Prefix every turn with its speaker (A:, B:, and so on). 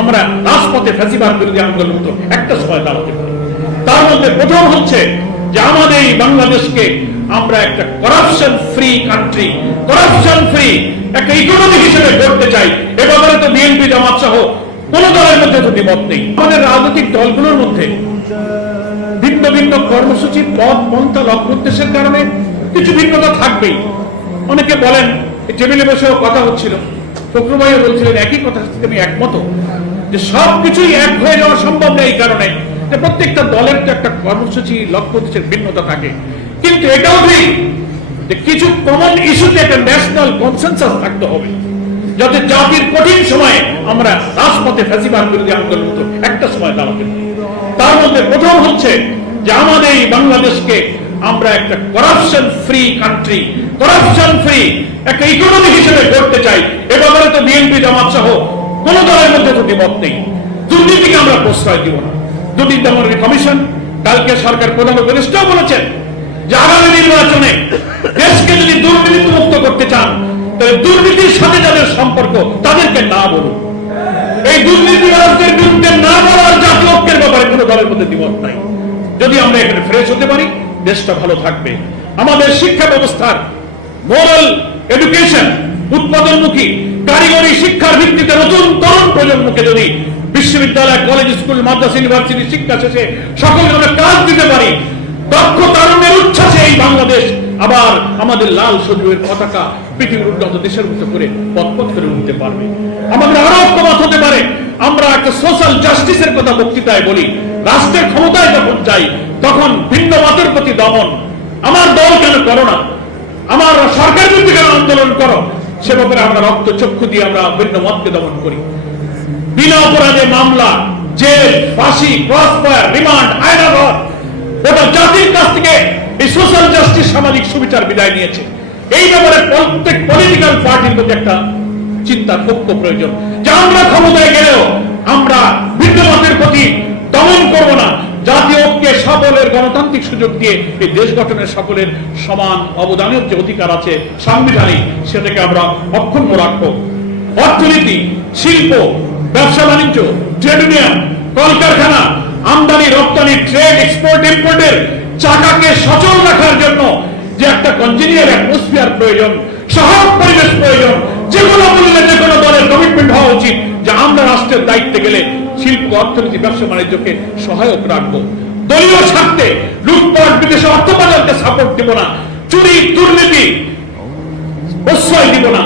A: আমরা রাজপথে ফ্যাসিবাদ বিরোধী আন্দোলন তো একটা সময় দাঁড়াতে পারি। তার মধ্যে প্রথম হচ্ছে যে আমাদের এই বাংলাদেশকে আমরা একটা corruption free country corruption free একটা ইকোনমি হিসেবে গড়তে চাই। এ ব্যাপারে তো বিএনপি, জামাত সহ কোন দলের মধ্যে তো দ্বিমত নেই, আমাদের রাজনৈতিক দলগুলোর মধ্যে ভিন্ন ভিন্ন কর্মসূচি, পথ, পন্থা লক্ষ্য উদ্দেশ্যের কারণে কিছু ভিন্নতা থাকবেই। অনেকে বলেন টেবিলে বসেও কথা হচ্ছিল। ফখরুভাইও বলছিলেন, একই কথা সাথে আমি একমত যে সব কিছুই এক হয়ে যাওয়া সম্ভব নেই কারণে। যে প্রত্যেকটা দলের তো একটা কর্মসূচি লক্ষ্য উদ্দেশ্যের ভিন্নতা থাকে। কিন্তু এটাও ঠিক যে কিছু কমন ইস্যুতে একটা ন্যাশনাল কনসেনসাস থাকতে হবে। যাতে জাতির কঠিন সময়ে আমরা রাজপথে ফ্যাসিবাদ বিরোধী আন্দোলন একটা সময় দাঁড়াতে তার মধ্যে প্রথম হচ্ছে যে আমাদের এই বাংলাদেশকে আমরা একটা corruption free country corruption free একটা ইকোনমি হিসেবে গড়তে চাই, এ ব্যাপারে তো বিএনপি, জামাত সহ কোন দলের মধ্যে তো দ্বিমত নেই। দুর্নীতিকে আমরা প্রশ্রয় দিব না। দুর্নীতি দমনের কমিশন, কালকে সরকার প্রধান উপদেষ্টাও বলেছেন যে আগামী নির্বাচনে দেশকে যদি দুর্নীতি মুক্ত করতে চান, তাহলে দুর্নীতির সাথে যাদের সম্পর্ক, তাদেরকে না বলুন। এই বিরুদ্ধে না বলার জাতীয় ঐক্যের ব্যাপারে কোনো দলের মধ্যে নাই। যদি আমরা এখানে ফ্রেশ হতে পারি, দেশটা ভালো থাকবে। আমাদের শিক্ষা ব্যবস্থার মোরাল এডুকেশন উৎপাদনমুখী কারিগরি শিক্ষার ভিত্তিতে নতুন তরুণ প্রজন্মকে যদি বিশ্ববিদ্যালয় কলেজ স্কুল মাদ্রাসা ইউনিভার্সিটি শিক্ষা শেষে সকলকে আমরা কাজ দিতে পারি, দক্ষ তারুণ্যের উচ্ছ্বাসে এই বাংলাদেশ আবার আমাদের লাল সজীবের পতাকা পৃথিবীর উন্নত দেশের মতো করে পথপথ করে উঠতে পারবে। আমাদের আরও ঐক্যমত হতে পারে। আমরা একটা সোশ্যাল জাস্টিসের কথা বক্তৃতায় বলি, রাষ্ট্রের ক্ষমতায় যখন যাই, তখন ভিন্ন মতের প্রতি দমন। আমার দল কেন করো না? আমার সরকার বিরুদ্ধে কেন আন্দোলন করো, সে ব্যাপারে আমরা রক্ত চক্ষু দিয়ে আমরা ভিন্ন মতকে দমন করি। বিনা অপরাধে মামলা, জেল, ফাঁসি ক্রস ফায়ার রিমান্ড আয়নাঘর ওটা জাতির কাছ থেকে এই সোশ্যাল জাস্টিস সামাজিক সুবিচার বিদায় নিয়েছে। এই ব্যাপারে প্রত্যেক পলিটিক্যাল পার্টির মধ্যে একটা চিন্তার ঐক্য প্রয়োজন। যে আমরা ক্ষমতায় গেলেও আমরা ভিন্ন মতের প্রতি দমন করব না। জাতীয় ঐক্যে সকলের গণতান্ত্রিক সুযোগ দিয়ে এই দেশ গঠনের সকলের সমান অবদানের যে অধিকার আছে সাংবিধানিক, সেটাকে আমরা অক্ষুণ্ণ রাখব। অর্থনীতি, শিল্প, ব্যবসা বাণিজ্য, ট্রেড ইউনিয়ন, কলকারখানা, আমদানি, রপ্তানি, ট্রেড, এক্সপোর্ট, ইম্পোর্টের চাকাকে সচল রাখার জন্য যে একটা কনজিনিয়ার অ্যাটমসফিয়ার প্রয়োজন, সহজ পরিবেশ প্রয়োজন যে কোনো মূল্যে যে কোনো দলের কমিটমেন্ট হওয়া উচিত যে আমরা রাষ্ট্রের দায়িত্বে গেলে শিল্প, অর্থনীতি, ব্যবসা, বাণিজ্যকে সহায়ক রাখব। দলীয় স্বার্থে লুটপাট, বিদেশে অর্থ বাজারকে সাপোর্ট দিব না। চুরি, দুর্নীতি, প্রশ্রয় দিব না।